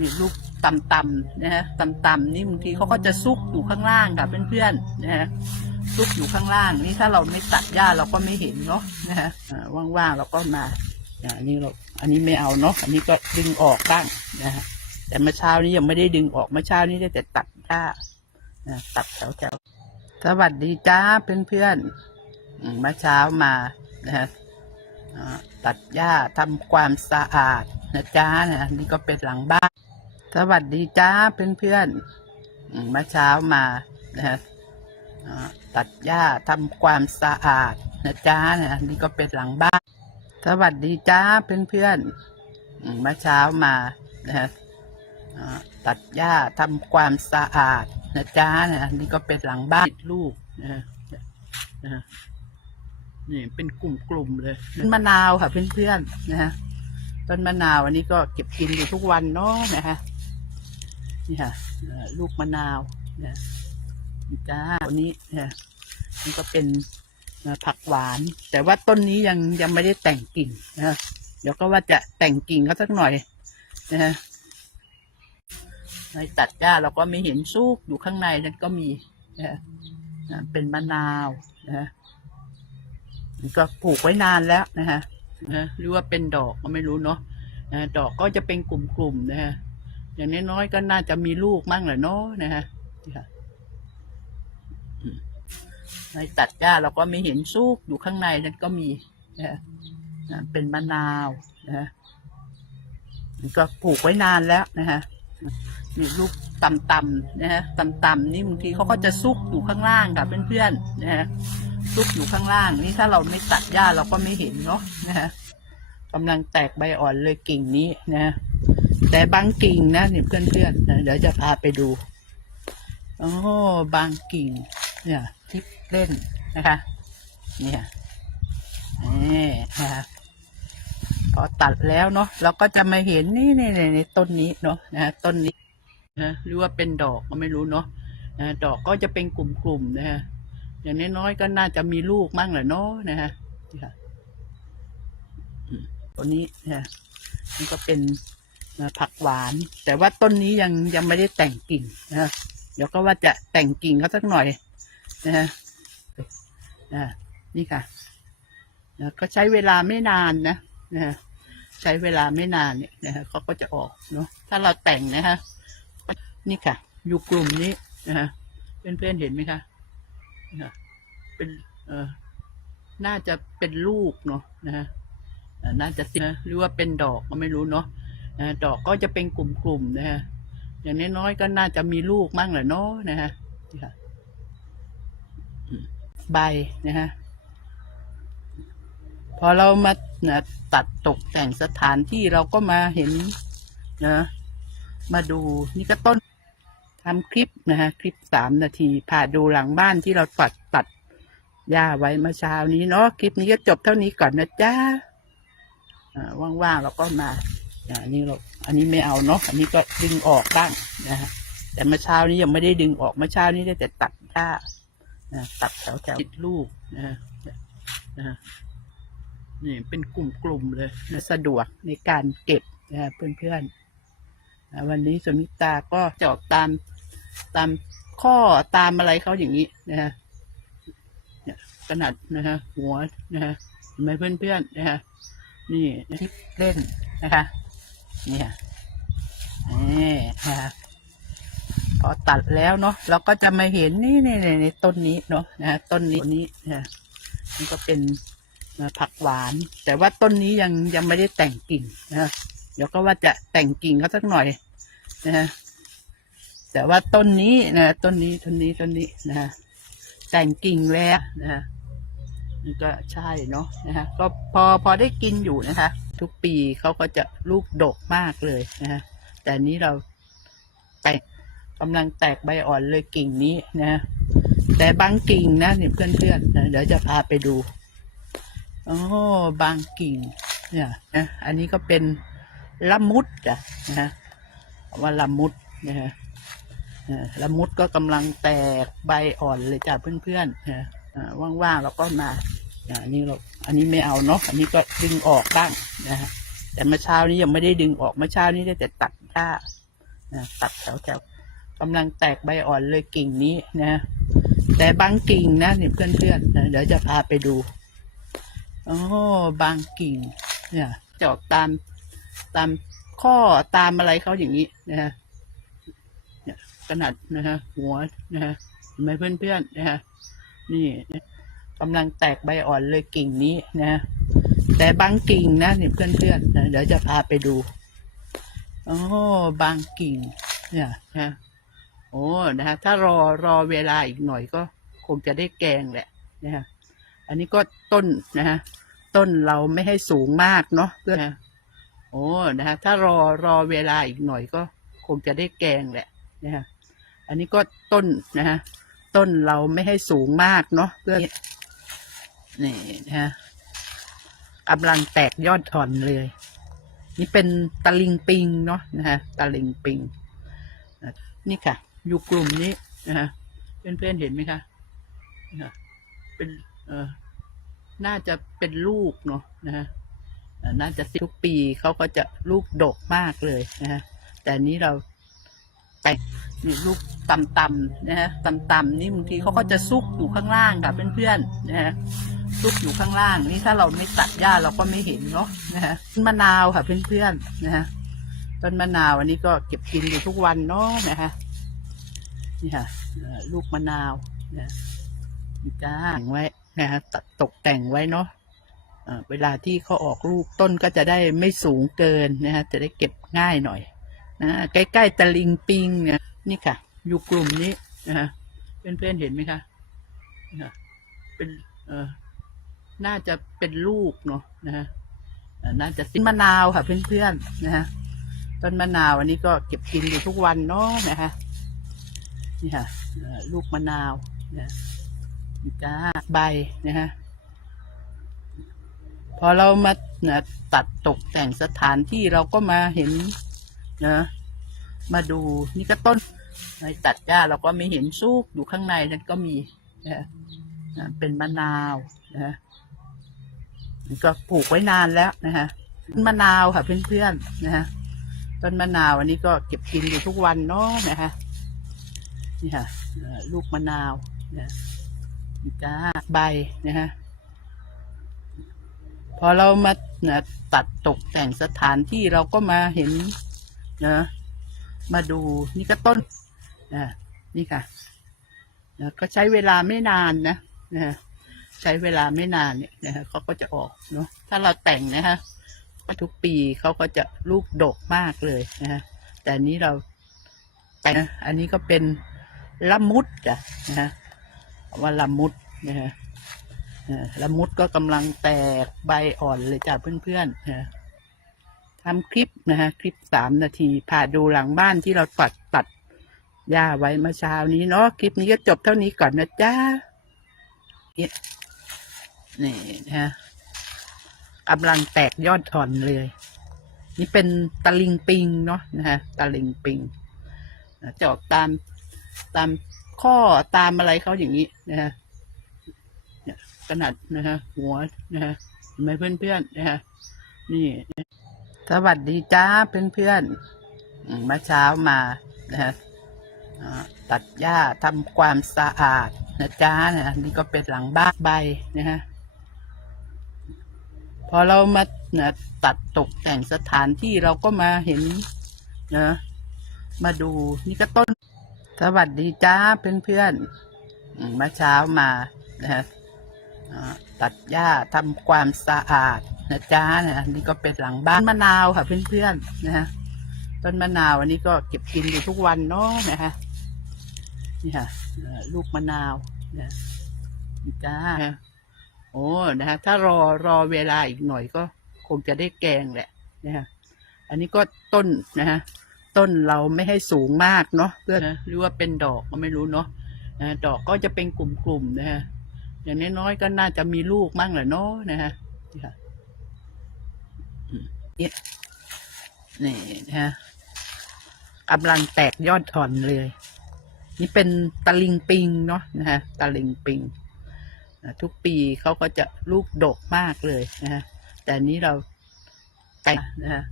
นี่ลูกต่ำๆนะฮะต่ำๆนี่บางทีเขาก็จะซุกอยู่ข้างล่างค่ะเพื่อนๆนะฮะซุกอยู่ข้างล่างนี่ถ้าเราไม่ตัดหญ้าเราก็ไม่เห็นเนาะนะฮะว่างๆเราก็มาอ่าอันนี้เราอันนี้ไม่เอาเนาะอันนี้ก็ดึงออกบ้างนะฮะแต่เมื่อเช้านี้ยังไม่ได้ดึงออกเมื่อเช้านี้ได้แต่ตัดหญ้านะตัดแถวๆสวัสดีจ้าเพื่อนๆเมื่อเช้ามานะฮะตัดหญ้าทำความสะอาดนะจ้านะนี่ก็เป็นหลังบ้าน สวัสดีจ้าเพื่อนๆอืมเมื่อเช้ามานะฮะตัดหญ้าทำความสะอาดนะจ้านะนี่ก็เป็นหลังบ้าน สวัสดีจ้าเพื่อนๆอืมเมื่อเช้ามานะฮะตัดหญ้าทำความสะอาดนะจ้านะนี่ก็เป็นหลังบ้านลูกนะฮะนะฮะนี่เป็นกลุ่มๆเลยต้นมะนาวค่ะเพื่อนๆนะฮะต้นมะนาวอันนี้ก็เก็บกินอยู่ทุกวันเนาะนะฮะ นี่ค่ะลูกมะนาวนะจ้าอันนี้นะนี่ก็เป็นผักหวาน แต่ว่าต้นนี้ยังยังไม่ได้แต่งกิ่งนะเดี๋ยวก็ว่าจะแต่งกิ่งเขาสักหน่อยนะฮะในตัดหญ้าเราก็ไม่เห็นซุกอยู่ข้างในนั้นก็มีนะฮะเป็นมะนาวนะฮะก็ปลูกไว้นานแล้วนะฮะหรือว่าเป็นดอกก็ไม่รู้เนาะดอกก็จะเป็นกลุ่มๆนะฮะ อย่างน้อยๆก็น่าจะมีลูกมั่งแหละเนาะนะฮะนี่ค่ะอืมในตัดหญ้าเราก็ไม่เห็นซุกอยู่ข้างในนั้นก็มีนะฮะเป็นมะนาวนะฮะก็ปลูกไว้นานแล้วนะฮะนี่ลูกต่ำๆนะฮะต่ำๆนี่บางทีเขาก็จะซุกอยู่ข้างล่างค่ะเพื่อนๆนะฮะซุกอยู่ข้างล่างนี่ถ้าเราไม่ตัดหญ้าเราก็ไม่เห็นเนาะนะฮะกำลังแตกใบอ่อนเลยกิ่งนี้นะฮะ แต่บางกิ่งนะเนี่ยเพื่อนๆเดี๋ยวจะพาไปดูโอ้บางกิ่ง เนี่ยที่เล่นนะคะ เนี่ยนี่นะคะพอตัดแล้วเนาะเราก็จะมาเห็นนี่ในในต้นนี้เนาะนะต้นนี้นะหรือว่าเป็นดอกก็ไม่รู้เนาะนะดอกก็จะเป็นกลุ่มๆนะฮะอย่างน้อยๆก็น่าจะมีลูกมั่งแหละเนาะนะฮะนี่ค่ะอืมตัวนี้นะนี่ก็เป็น นะผักหวาน แต่ว่าต้นนี้ยังยังไม่ได้แต่งกิ่งนะฮะเดี๋ยวก็ว่าจะแต่งกิ่งเขาสักหน่อยนะฮะนี่ค่ะนะก็ใช้เวลาไม่นานนะนะใช้เวลาไม่นานเนี่ยนะฮะเขาก็จะออกเนาะถ้าเราแต่งนะฮะนี่ค่ะ อยู่กลุ่มนี้นะฮะเพื่อนๆเห็นไหมคะนะเป็นเออน่าจะเป็นลูกเนาะนะฮะน่าจะติดนะหรือว่าเป็นดอกก็ไม่รู้เนาะ นะดอกก็จะเป็นกลุ่มๆนะฮะอย่างน้อยๆก็น่าจะมีลูกมั่งแหละเนาะนะฮะใบนะฮะพอเรามานะตัดตกแต่งสถานที่เราก็มาเห็นนะมาดูนี่ก็ต้นทำคลิปนะฮะคลิปสามนาทีพาดูหลังบ้านที่เราตัดตัดหญ้าไว้เมื่อเช้านี้เนาะคลิปนี้ก็จบเท่านี้ก่อนนะจ๊ะว่างๆเราก็มา อ่าอันนี้เราอันนี้ไม่เอาเนาะอันนี้ก็ดึงออกบ้างนะฮะแต่เมื่อเช้านี้ยังไม่ได้ดึงออกเมื่อเช้านี้ได้แต่ตัดหญ้านะตัดแถวแถวติดลูกนะฮะนะฮะนี่เป็นกลุ่มๆเลยนะสะดวกในการเก็บนะเพื่อนๆอ่าวันนี้สมิตาก็จอกตามตามข้อตามอะไรเขาอย่างนี้นะฮะขนาดนะฮะหัวนะฮะเห็นไหมเพื่อนๆนะฮะนี่ที่เล่นนะคะ นี่ยนี่นะฮะพอตัดแล้วเนาะเราก็จะมาเห็นนี่ในในในต้นนี้เนาะนะฮะต้นนี้นี้นะฮะนี่ก็เป็นผักหวาน แต่ว่าต้นนี้ยังยังไม่ได้แต่งกิ่งนะฮะเดี๋ยวก็ว่าจะแต่งกิ่งเขาสักหน่อยนะฮะแต่ว่าต้นนี้นะต้นนี้ต้นนี้ต้นนี้นะฮะแต่งกิ่งแล้วนะฮะนี่ก็ใช่เนาะนะฮะก็พอพอได้กินอยู่นะคะ ทุกปีเขาก็จะลูกดกมากเลยนะฮะแต่นี้เราแตกกำลังแตกใบอ่อนเลยกิ่งนี้นะฮะแต่บางกิ่งนะเนี่ยเพื่อนๆนะเดี๋ยวจะพาไปดูโอ้บางกิ่ง เนี่ยนะอันนี้ก็เป็นละมุดอะนะฮะว่าละมุดนะฮะละมุดก็กำลังแตกใบอ่อนเลยจ้ะเพื่อนๆนะอ่าว่างๆเราก็มาอ่าอันนี้เรา อันนี้ไม่เอาเนาะ อันนี้ก็ดึงออกบ้างนะฮะ แต่เมื่อเช้านี้ยังไม่ได้ดึงออก เมื่อเช้านี้ได้แต่ตัดหญ้านะตัดแถวแถวกำลังแตกใบอ่อนเลยกิ่งนี้นะ แต่บางกิ่งนะนี่เพื่อนๆนะเดี๋ยวจะพาไปดูโอ้บางกิ่ง เนี่ยจอกตามตามข้อตามอะไรเขาอย่างนี้นะฮะขนาดนะฮะหัวนะฮะเห็นไหมเพื่อนๆนะฮะนี่ กำลังแตกใบอ่อนเลยกิ่งนี้นะ แต่บางกิ่งนะนี่เพื่อนๆนะเดี๋ยวจะพาไปดูโอ้บางกิ่ง เนี่ยนะโอ้นะฮะถ้ารอรอเวลาอีกหน่อยก็คงจะได้แกงแหละนะฮะอันนี้ก็ต้นนะฮะต้นเราไม่ให้สูงมากเนาะเพื่อนโอ้นะฮะถ้ารอรอเวลาอีกหน่อยก็คงจะได้แกงแหละนะฮะอันนี้ก็ต้นนะฮะต้นเราไม่ให้สูงมากเนาะเพื่อน นี่นะฮะกำลังแตกยอดอ่อนเลย นี่เป็นตะลิงปิงเนาะนะฮะตะลิงปิง นี่ค่ะ อยู่กลุ่มนี้นะฮะเพื่อนๆเห็นไหมคะนะเป็นเออน่าจะเป็นลูกเนาะนะฮะน่าจะทุกปีเขาก็จะลูกดกมากเลยนะฮะแต่นี้เราแต่งนี่ลูกต่ำๆนะฮะต่ำๆนี่บางทีเขาก็จะซุกอยู่ข้างล่างค่ะเพื่อนๆนะฮะ ซุกอยู่ข้างล่างนี่ถ้าเราไม่ตัดหญ้าเราก็ไม่เห็นเนาะนะฮะต้นมะนาวค่ะเพื่อนๆนะฮะต้นมะนาวอันนี้ก็เก็บกินอยู่ทุกวันเนาะนะฮะนี่ค่ะลูกมะนาวนะจ้าไว้นะฮะตัดตกแต่งไว้เนาะเวลาที่เขาออกลูกต้นก็จะได้ไม่สูงเกินนะฮะจะได้เก็บง่ายหน่อยนะใกล้ๆตะลิงปิงเนี่ยนี่ค่ะ อยู่กลุ่มนี้นะฮะเพื่อนๆเห็นไหมคะนี่ค่ะเป็นเอ่อ น่าจะเป็นลูกเนาะนะฮะน่าจะต้นมะนาวค่ะ เพื่อนๆนะฮะต้นมะนาวอันนี้ก็เก็บกินอยู่ทุกวันเนาะนะฮะนี่ค่ะลูกมะนาวนะจ้าใบนะฮะพอเรามานะตัดตกแต่งสถานที่เราก็มาเห็นนะมาดูนี่ก็ต้นในตัดหญ้าเราก็ไม่เห็นซุกอยู่ข้างในนั้นก็มีนะเป็นมะนาวนะ ก็ปลูกไว้นานแล้วนะฮะต้นมะนาวค่ะเพื่อนๆนะฮะต้นมะนาวอันนี้ก็เก็บกินอยู่ทุกวันเนาะนะฮะนี่ค่ะลูกมะนาวนะมีจ้าใบนะฮะพอเรามานะตัดตกแต่งสถานที่เราก็มาเห็นนะมาดูนี่ก็ต้นนะนี่ค่ะนะก็ใช้เวลาไม่นานนะนะฮะ ใช้เวลาไม่นานเนี่ยนะฮะเขาก็จะออกเนาะถ้าเราแต่งนะฮะทุกปีเขาก็จะลูกดกมากเลยนะฮะแต่นี้เราแต่งอันนี้ก็เป็นละมุดจ้ะนะฮะว่าละมุดนะฮะละมุดก็กำลังแตกใบอ่อนเลยจ้ะเพื่อนๆนะทำคลิปนะฮะคลิปสามนาทีพาดูหลังบ้านที่เราตัดตัดหญ้าไว้เมื่อเช้านี้เนาะคลิปนี้ก็จบเท่านี้ก่อนนะจ้าเนี่ย นะฮะกำลังแตกยอดอ่อนเลย นี่เป็นตะลิงปิงเนาะนะฮะตะลิงปิงจะออกตามตามข้อตามอะไรเขาอย่างนี้นะฮะเนี่ยขนาดนะฮะหัวนะฮะเห็นไหมเพื่อนนะฮะนี่สวัสดีจ้าเพื่อนๆอืมเมื่อเช้ามานะฮะตัดหญ้าทำความสะอาดนะจ๊ะนะนี่ก็เป็นหลังบ้านใบนะฮะ อเรามานะตัดตกแต่งสถานที่เราก็มาเห็นนะมาดูนี่ก็ต้น สวัสดีจ้าเพื่อนๆอืมเมื่อเช้ามานะฮะตัดหญ้าทำความสะอาดนะจ๊ะนะนี่ก็เป็นหลังบ้านมะนาวค่ะเพื่อนๆนะฮะต้นมะนาวอันนี้ก็เก็บกินอยู่ทุกวันเนาะนะฮะนี่ค่ะลูกมะนาวนะจ้า โอ้นะฮะถ้ารอรอเวลาอีกหน่อยก็คงจะได้แกงแหละนะฮะอันนี้ก็ต้นนะฮะต้นเราไม่ให้สูงมากเนาะเพื่อนนะหรือว่าเป็นดอกก็ไม่รู้เนาะนะดอกก็จะเป็นกลุ่มๆนะฮะอย่างน้อยๆก็น่าจะมีลูกมั่งแหละเนาะนะฮะนี่ค่ะอืมเนี่ยนี่นะฮะกำลังแตกยอดอ่อนเลย นี่เป็นตะลิงปิงเนาะนะฮะตะลิงปิงนะ ทุกปีเขาก็จะลูกดกมากเลยนะฮะแต่นี้เราแต่นะฮะ